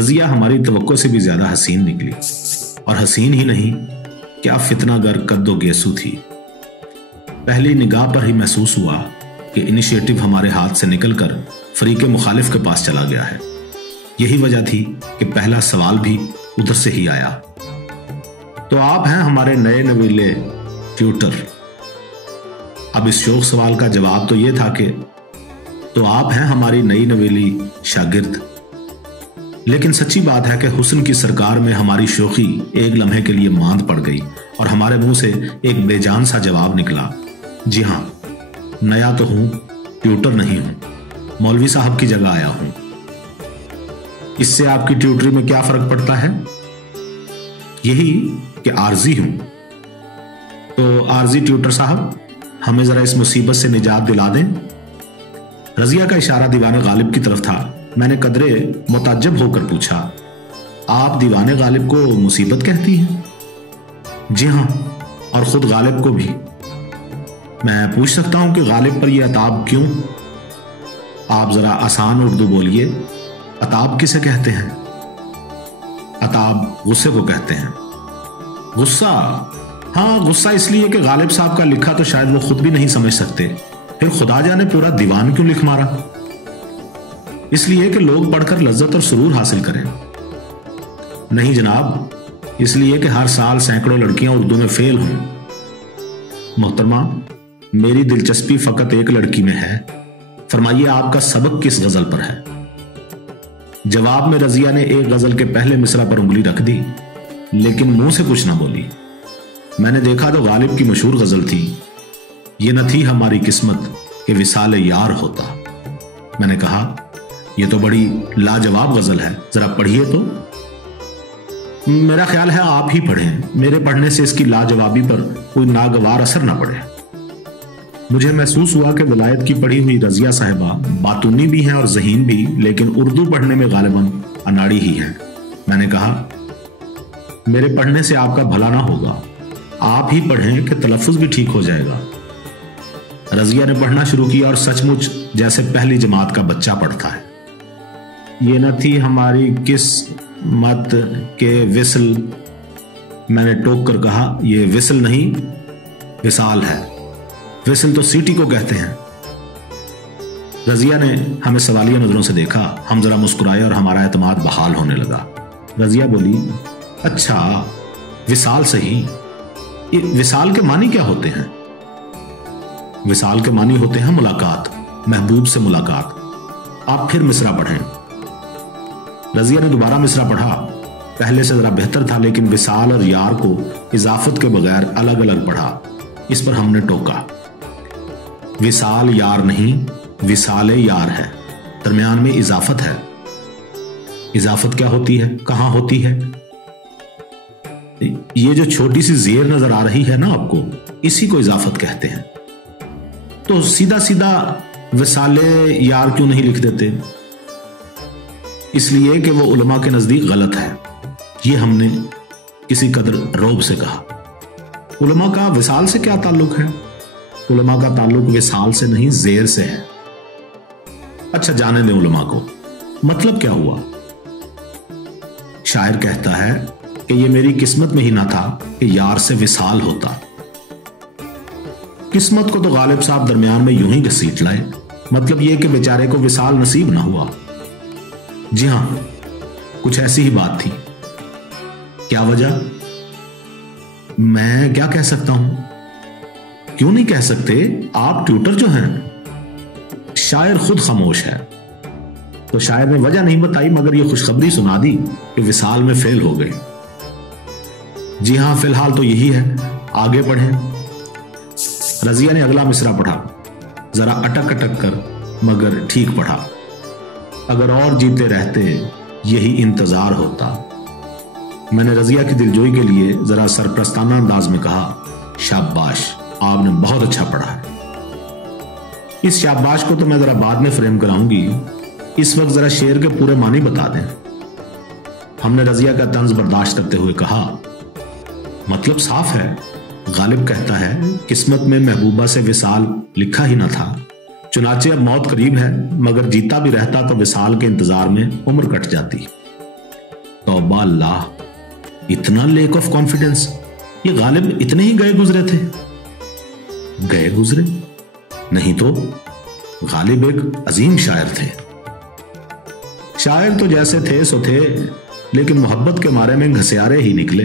रजिया हमारी तवक्को से भी ज्यादा हसीन निकली, और हसीन ही नहीं, क्या फितनागर कद्दो गेसू थी। पहली निगाह पर ही महसूस हुआ कि इनिशिएटिव हमारे हाथ से निकलकर फरीके मुखालिफ के पास चला गया है। यही वजह थी कि पहला सवाल भी उधर से ही आया। तो आप हैं हमारे नए नवीले ट्यूटर। अब इस शौक सवाल का जवाब तो यह था कि तो आप हैं हमारी नई नवेली शागिर्द। लेकिन सच्ची बात है कि हुस्न की सरकार में हमारी शौखी एक लम्हे के लिए मांद पड़ गई और हमारे मुंह से एक बेजान सा जवाब निकला, जी हां, नया तो हूं, ट्यूटर नहीं हूं, मौलवी साहब की जगह आया हूं। इससे आपकी ट्यूटरी में क्या फर्क पड़ता है? यही कि आर्जी हूं। तो आर्जी ट्यूटर साहब, हमें जरा इस मुसीबत से निजात दिला दें। रजिया का इशारा दीवाने गालिब की तरफ था। मैंने कदरे मुताज्जब होकर पूछा, आप दीवाने गालिब को मुसीबत कहती हैं? जी हां, और खुद गालिब को भी। मैं पूछ सकता हूं कि गालिब पर यह अताब क्यों? आप जरा आसान उर्दू बोलिए, अताब किसे कहते हैं? अताब गुस्से को कहते हैं। गुस्सा? हाँ, गुस्सा इसलिए कि गालिब साहब का लिखा तो शायद वो खुद भी नहीं समझ सकते, फिर खुदा जाने पूरा दीवान क्यों लिख मारा। इसलिए कि लोग पढ़कर लज्जत और सुरूर हासिल करें। नहीं जनाब, इसलिए कि हर साल सैकड़ों लड़कियां उर्दू में फेल हों। मोहतरमा, मेरी दिलचस्पी फकत एक लड़की में है। फरमाइए, आपका सबक किस गजल पर है? जवाब में रजिया ने एक गजल के पहले मिसरा पर उंगली रख दी, लेकिन मुंह से कुछ ना बोली। मैंने देखा तो गालिब की मशहूर गजल थी, ये न थी हमारी किस्मत कि विसाल यार होता। मैंने कहा, यह तो बड़ी लाजवाब गजल है, जरा पढ़िए तो। मेरा ख्याल है आप ही पढ़ें, मेरे पढ़ने से इसकी लाजवाबी पर कोई नागवार असर ना पड़े। मुझे महसूस हुआ कि विलायत की पढ़ी हुई रजिया साहिबा बातूनी भी हैं और ज़हीन भी, लेकिन उर्दू पढ़ने में गालिबन अनाड़ी ही हैं। मैंने कहा, मेरे पढ़ने से आपका भला ना होगा, आप ही पढ़ें कि तलफ़ुज़ भी ठीक हो जाएगा। रजिया ने पढ़ना शुरू किया और सचमुच जैसे पहली जमात का बच्चा पढ़ता है। ये न थी हमारी किस्मत के विसल। मैंने टोक कर कहा, यह विसल नहीं, विसाल है। विसल तो सीटी को कहते हैं। रजिया ने हमें सवालिया नजरों से देखा। हम जरा मुस्कुराए और हमारा एतमाद बहाल होने लगा। रजिया बोली, अच्छा, विसाल सही। ये विसाल के मानी क्या होते हैं? विसाल के मानी होते हैं मुलाकात, महबूब से मुलाकात। आप फिर मिसरा पढ़ें। रजिया ने दोबारा मिसरा पढ़ा। पहले से जरा बेहतर था, लेकिन विसाल और यार को इजाफत के बगैर अलग अलग पढ़ा। इस पर हमने टोका, विसाल यार नहीं, विसाले यार है, दरमियान में इजाफत है। इजाफत क्या होती है, कहां होती है? ये जो छोटी सी जेर नजर आ रही है ना आपको, इसी को इजाफत कहते हैं। तो सीधा सीधा विसाले यार क्यों नहीं लिख देते? इसलिए कि वो उलमा के नजदीक गलत है। ये हमने किसी कदर रौब से कहा। उलमा का विसाल से क्या ताल्लुक है? उलमा का ताल्लुक विसाल से नहीं, जेर से है। अच्छा, जाने दें उलमा को। मतलब क्या हुआ? शायर कहता है कि ये मेरी किस्मत में ही ना था कि यार से विसाल होता। किस्मत को तो गालिब साहब दरमियान में यूं ही घसीट लाए। मतलब यह कि बेचारे को विसाल नसीब ना हुआ। जी हां, कुछ ऐसी ही बात थी। क्या वजह? मैं क्या कह सकता हूं? क्यों नहीं कह सकते? आप ट्यूटर जो हैं। शायर खुद खामोश है। तो शायर ने वजह नहीं बताई, मगर यह खुशखबरी सुना दी कि विसाल में फेल हो गए। जी हां, फिलहाल तो यही है, आगे बढ़ें। रजिया ने अगला मिसरा पढ़ा, जरा अटक अटक कर, मगर ठीक पढ़ा। अगर और जीते रहते यही इंतजार होता। मैंने रजिया की दिलजोई के लिए जरा सरप्रस्ताना अंदाज में कहा, शाबाश, आपने बहुत अच्छा पढ़ा है। इस शाबाश को तो मैं जरा बाद में फ्रेम कराऊंगी, इस वक्त जरा शेर के पूरे मानी बता दें। हमने रजिया का तंज बर्दाश्त करते हुए कहा, मतलब साफ है। गालिब कहता है किस्मत में महबूबा से विसाल लिखा ही ना था, चुनाचे अब मौत करीब है, मगर जीता भी रहता तो विसाल के इंतजार में उम्र कट जाती। तौबा अल्लाह, इतना लेक ऑफ कॉन्फिडेंस! ये गालिब इतने ही गए गुजरे थे? गए गुजरे नहीं तो गालिब एक अजीम शायर थे। शायर तो जैसे थे सो थे, लेकिन मोहब्बत के मारे में घसियारे ही निकले।